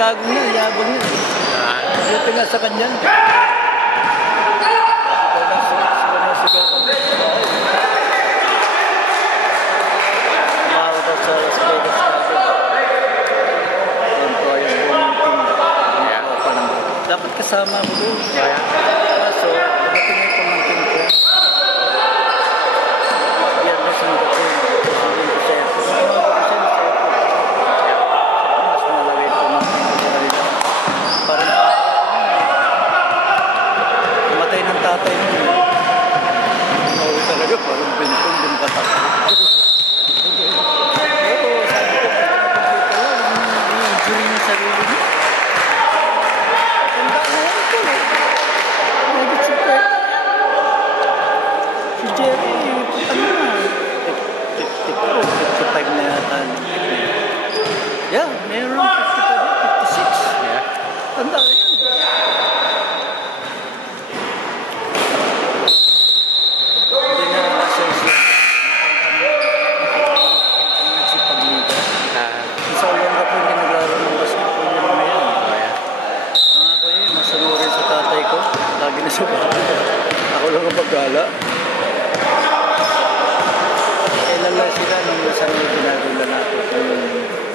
gago niya, yabang niya. Buti nga sa kanya. Dapat kasama mo doon. Kaso, dapat yung pamangkin ko. Yan na siyang dating. Sabihin ko siya. Mas malaki yung pamangkin ko sa rin. Parang matay ng tatay mo. Mauwi talaga. Parang bintong din patak. Oo, sabi ko. Injury yung sarili niya. Si Jerry, ano na? 55 na yata. Yeah, meron 55, 56. Yeah. Tanda na yun. Hindi na associate. Nagsipag-liga. Isa ulang na po hindi naglaro ng basketball niya mga yan. Mga ko yun, masunurin sa tatay ko. Lagi na sa bahay. Ako lang ang paggala. Kailan lang sila nung isang ginagawa natin.